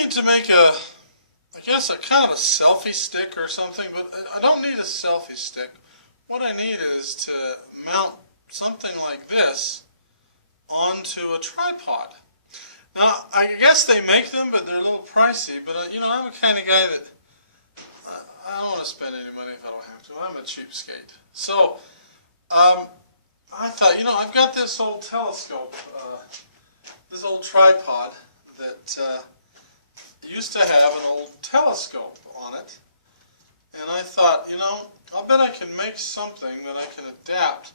need to make I guess a kind of a selfie stick or something, but I don't need a selfie stick. What I need is to mount something like this onto a tripod. Now, I guess they make them, but they're a little pricey, but I'm a kind of guy that I don't want to spend any money if I don't have to. I'm a cheapskate. So, I thought, I've got this old telescope, this old tripod that used to have an old telescope on it, and I thought, I'll bet I can make something that I can adapt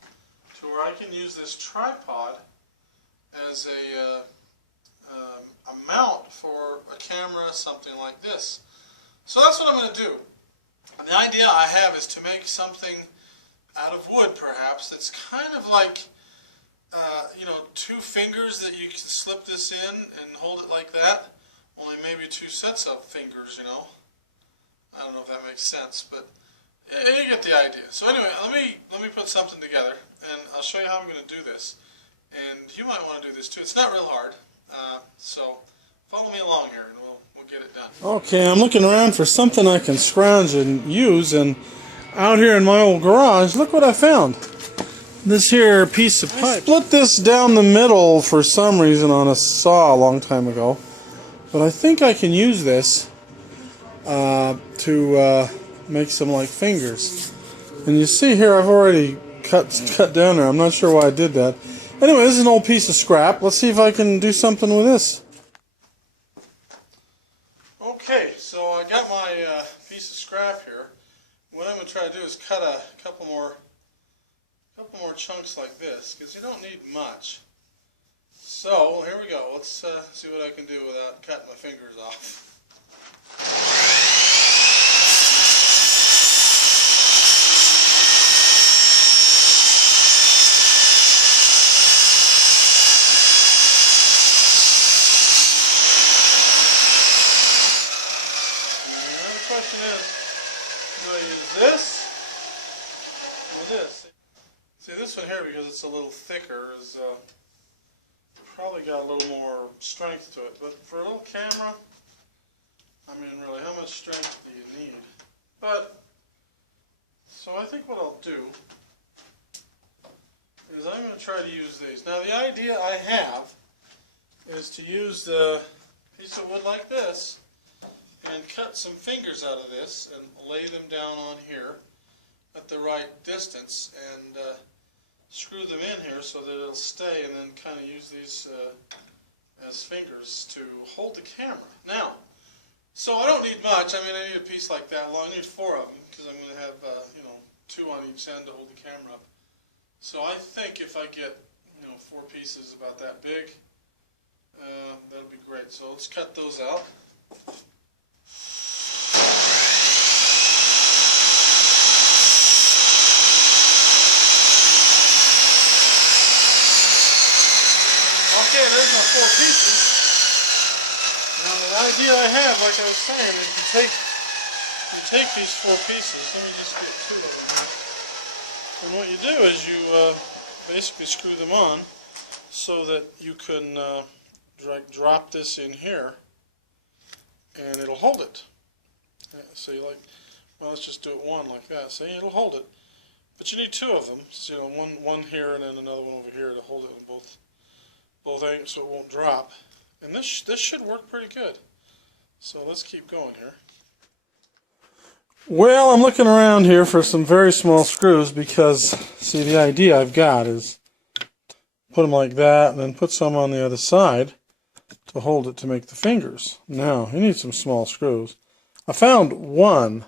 to where I can use this tripod as a mount for a camera, something like this. So that's what I'm going to do. And the idea I have is to make something out of wood, perhaps, that's kind of like, two fingers that you can slip this in and hold it like that. Only maybe two sets of fingers, I don't know if that makes sense, but you get the idea. So anyway, let me put something together, and I'll show you how I'm going to do this. And you might want to do this too. It's not real hard, so follow me along here, and we'll get it done. Okay, I'm looking around for something I can scrounge and use, and out here in my old garage, look what I found. This here piece of pipe. I split this down the middle for some reason on a saw a long time ago. But I think I can use this to make some like fingers. And you see here I've already cut down there. I'm not sure why I did that. Anyway, this is an old piece of scrap. Let's see if I can do something with this. Okay, so I got my piece of scrap here. What I'm going to try to do is cut a couple more chunks like this, because you don't need much. So, here we go. Let's see what I can do without cutting my fingers off. Now the question is, do I use this or this? See, this one here, because it's a little thicker, is probably got a little more strength to it, but for a little camera, I mean, really, how much strength do you need? But, so I think what I'll do is I'm going to try to use these. Now, the idea I have is to use a piece of wood like this and cut some fingers out of this and lay them down on here at the right distance and screw them in here so that it'll stay, and then kind of use these as fingers to hold the camera. Now, so I don't need much. I mean, I need a piece like that long. I need 4 of them because I'm going to have 2 on each end to hold the camera up. So I think if I get 4 pieces about that big, that'll be great. So let's cut those out. Okay, there's my 4 pieces. Now the idea I have, like I was saying, is you take these 4 pieces. Let me just get 2 of them here. And what you do is you basically screw them on so that you can drop this in here, and it'll hold it. So you well, let's just do it one like that. See, it'll hold it. But you need 2 of them. So, one here and then another one over here to hold it in both angles so it won't drop. And this should work pretty good. So let's keep going here. Well, I'm looking around here for some very small screws because, see, the idea I've got is put them like that and then put some on the other side to hold it to make the fingers. Now, you need some small screws. I found one,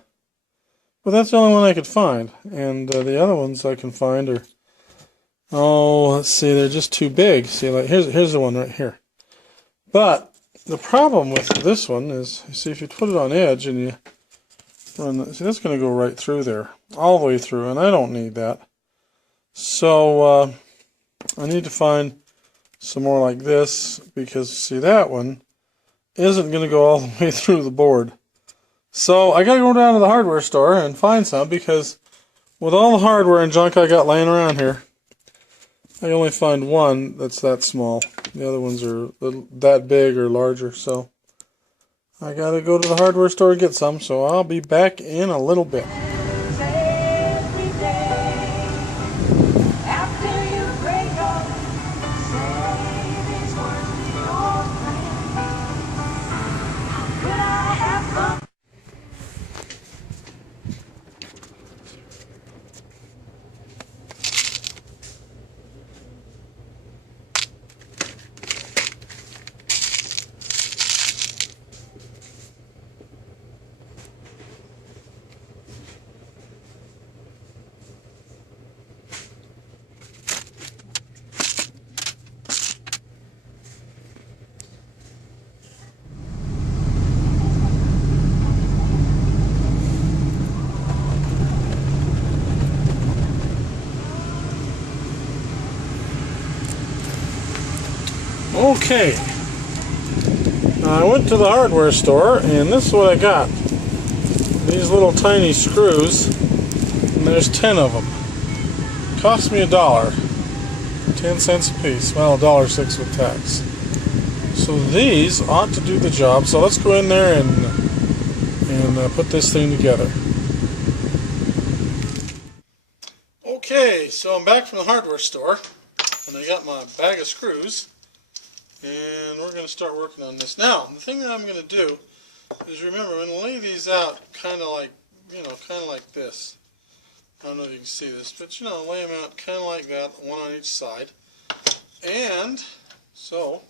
but that's the only one I could find. And the other ones I can find are, let's see, they're just too big. See, like here's the one right here. But the problem with this one is, you see, if you put it on edge and you run, see, that's going to go right through there, all the way through, and I don't need that. So I need to find some more like this, because see, that one isn't going to go all the way through the board. So I got to go down to the hardware store and find some, because with all the hardware and junk I got laying around here, I only find one that's that small. The other ones are that big or larger. So I gotta go to the hardware store to get some, so I'll be back in a little bit. Okay, I went to the hardware store and this is what I got. These little tiny screws, and there's 10 of them. Cost me $1, 10 cents a piece. Well, $1.06 with tax. So these ought to do the job. So let's go in there and put this thing together. Okay, so I'm back from the hardware store and I got my bag of screws. And we're going to start working on this. Now, the thing that I'm going to do is, remember, I'm going to lay these out kind of like, kind of like this. I don't know if you can see this, but, lay them out kind of like that, one on each side. And so,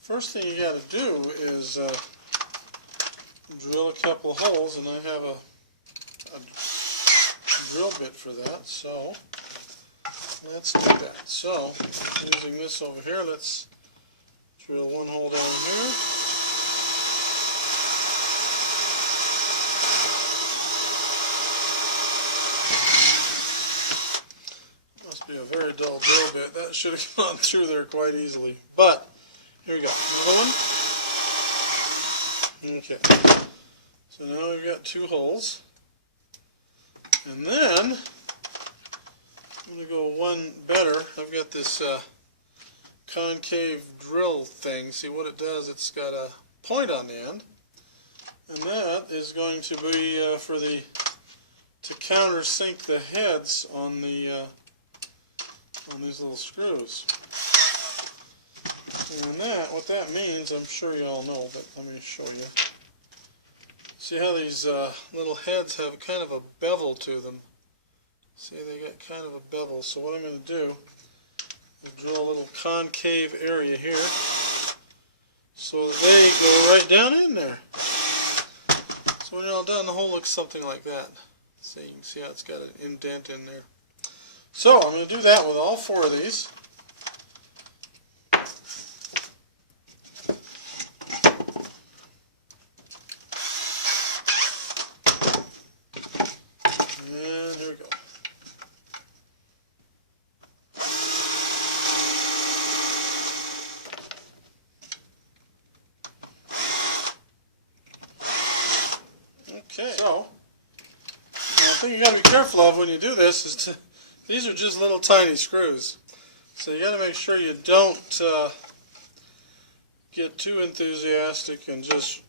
first thing you got to do is drill a couple of holes, and I have a drill bit for that, so let's do that. So, using this over here, let's drill one hole down here. Must be a very dull drill bit. That should have gone through there quite easily. But, here we go. Another one. Okay. So now we've got 2 holes. And then, I'm going to go one better. I've got this concave drill thing. See what it does? It's got a point on the end, and that is going to be to countersink the heads on the on these little screws. And what that means, I'm sure you all know, but let me show you. See how these little heads have kind of a bevel to them? See, they got kind of a bevel. So what I'm going to do, drill a little concave area here so that they go right down in there. So when you're all done, the hole looks something like that. So you can see how it's got an indent in there. So I'm going to do that with all 4 of these. And here we go. Okay, so the thing you got to be careful of when you do this is these are just little tiny screws. So you got to make sure you don't get too enthusiastic and just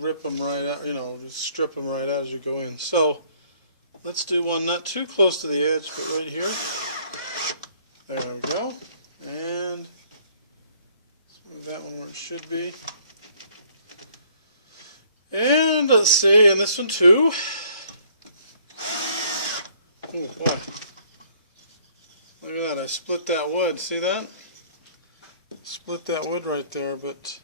rip them right out, just strip them right out as you go in. So let's do one not too close to the edge, but right here. There we go. And let's move that one where it should be. And let's see, and this one too. Oh boy. Look at that, I split that wood, see that? Split that wood right there, but,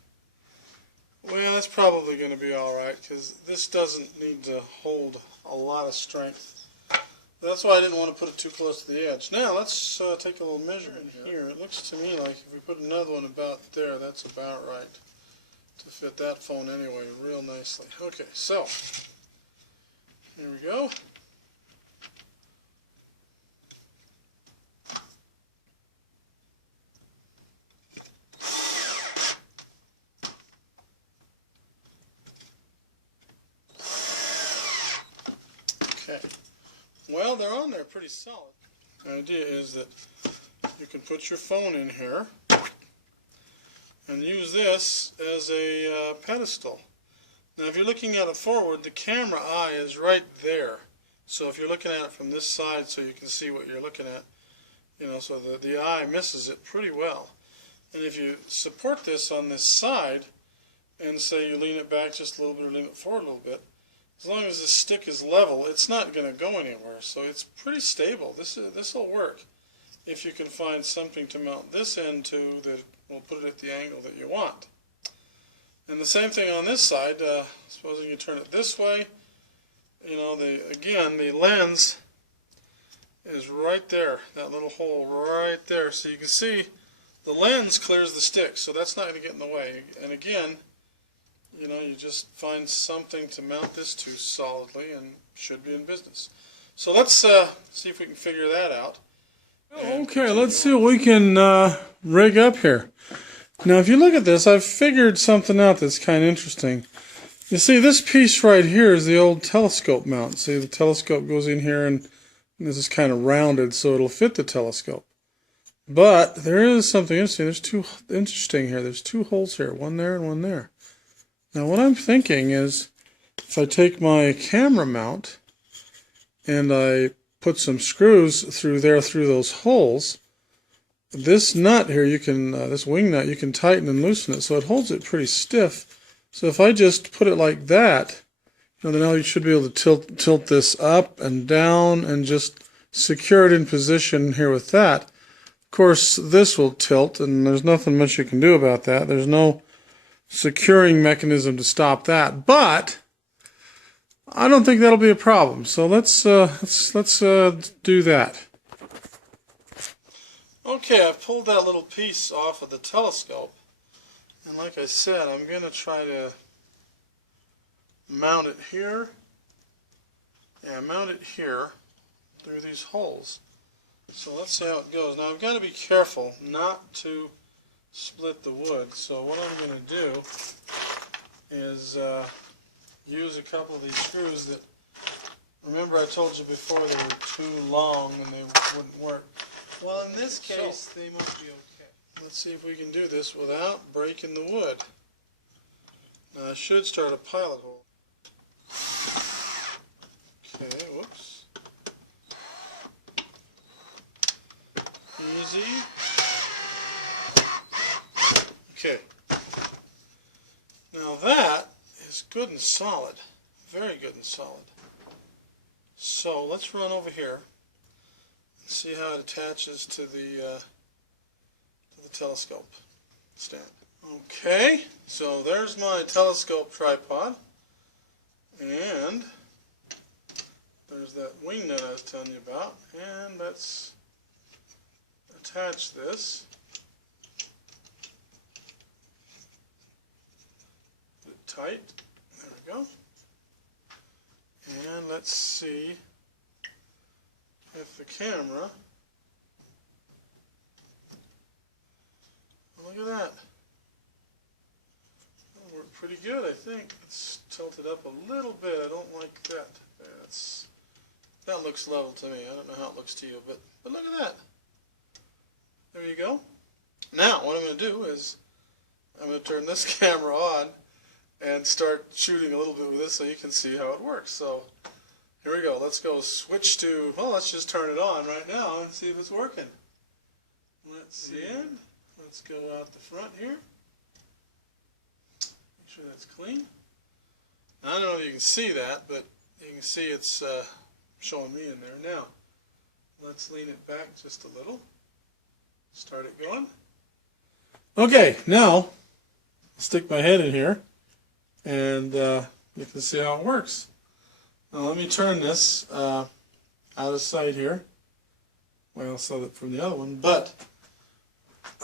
well, that's probably going to be alright, because this doesn't need to hold a lot of strength. That's why I didn't want to put it too close to the edge. Now, let's take a little measurement here. It looks to me like if we put another one about there, that's about right to fit that phone anyway, real nicely. Okay, so, here we go. Okay, well, they're on there pretty solid. The idea is that you can put your phone in here and use this as a pedestal. Now if you're looking at it forward, the camera eye is right there. So if you're looking at it from this side so you can see what you're looking at, so the eye misses it pretty well. And if you support this on this side, and say you lean it back just a little bit or lean it forward a little bit, as long as the stick is level, it's not going to go anywhere. So it's pretty stable. This will work if you can find something to mount this end to that will put it at the angle that you want. And the same thing on this side. Supposing you turn it this way, again the lens is right there, that little hole right there. So you can see the lens clears the stick, so that's not going to get in the way. And again, you just find something to mount this to solidly and should be in business. So let's see if we can figure that out. Okay, let's see what we can rig up here. Now if you look at this, I've figured something out that's kind of interesting. You see, this piece right here is the old telescope mount. See, the telescope goes in here, and this is kind of rounded so it'll fit the telescope. But there is something interesting. There's two holes here, one there and one there. Now what I'm thinking is, if I take my camera mount and I put some screws through those holes, this nut here, this wing nut, you can tighten and loosen it so it holds it pretty stiff. So if I just put it like that, then now you should be able to tilt this up and down and just secure it in position here with that. Of course, this will tilt, and there's nothing much you can do about that. There's no securing mechanism to stop that, but I don't think that'll be a problem. So let's do that. Okay, I've pulled that little piece off of the telescope, and like I said, I'm going to try to mount it here. Yeah, mount it here through these holes. So let's see how it goes. Now I've got to be careful not to split the wood, so what I'm going to do is use a couple of these screws that, remember I told you before, they were too long and they wouldn't work. Well, in this case they must be okay. Let's see if we can do this without breaking the wood. Now I should start a pilot hole. Okay, whoops. Easy. Okay, now that is good and solid, very good and solid. So let's run over here and see how it attaches to the telescope stand. Okay, so there's my telescope tripod, and there's that wing nut I was telling you about, and let's attach this. Tight. There we go. And let's see if the camera, look at that. That'll work pretty good, I think. Let's tilt it up a little bit. I don't like that. That looks level to me. I don't know how it looks to you, but look at that. There you go. Now what I'm going to do is I'm going to turn this camera on and start shooting a little bit with this so you can see how it works. So here we go. Let's go switch to, well, let's just turn it on right now and see if it's working. Let's see in. Let's go out the front here. Make sure that's clean. Now, I don't know if you can see that, but you can see it's showing me in there. Now, let's lean it back just a little. Start it going. Okay, now stick my head in here, and you can see how it works. Now let me turn this out of sight here. Well, so that from the other one, but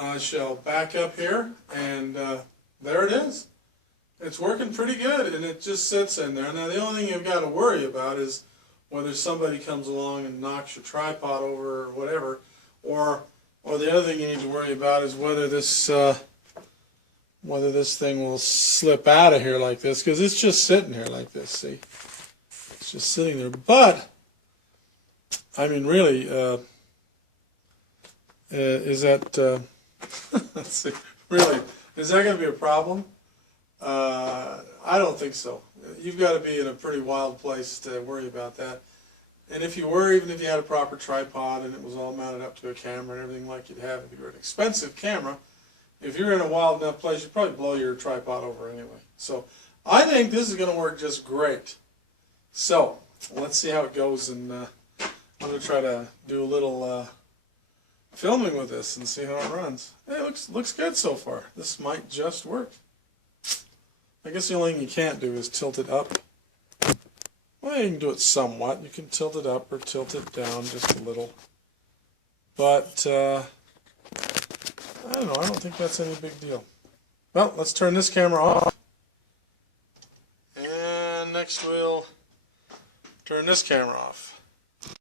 I shall back up here, and there it is. It's working pretty good, and it just sits in there. Now the only thing you've got to worry about is whether somebody comes along and knocks your tripod over or whatever, or the other thing you need to worry about is whether this thing will slip out of here like this, because it's just sitting here like this. See, it's just sitting there. But I mean, really, is that let's see, really, is that going to be a problem? I don't think so. You've got to be in a pretty wild place to worry about that. And if you were, even if you had a proper tripod and it was all mounted up to a camera and everything like you'd have if you were an expensive camera, if you're in a wild enough place, you'd probably blow your tripod over anyway. So I think this is going to work just great. So let's see how it goes, and I'm going to try to do a little filming with this and see how it runs. Hey, it looks good so far. This might just work. I guess the only thing you can't do is tilt it up. Well, you can do it somewhat. You can tilt it up or tilt it down just a little. But, I don't know. I don't think that's any big deal. Well, let's turn this camera off. And next we'll turn this camera off.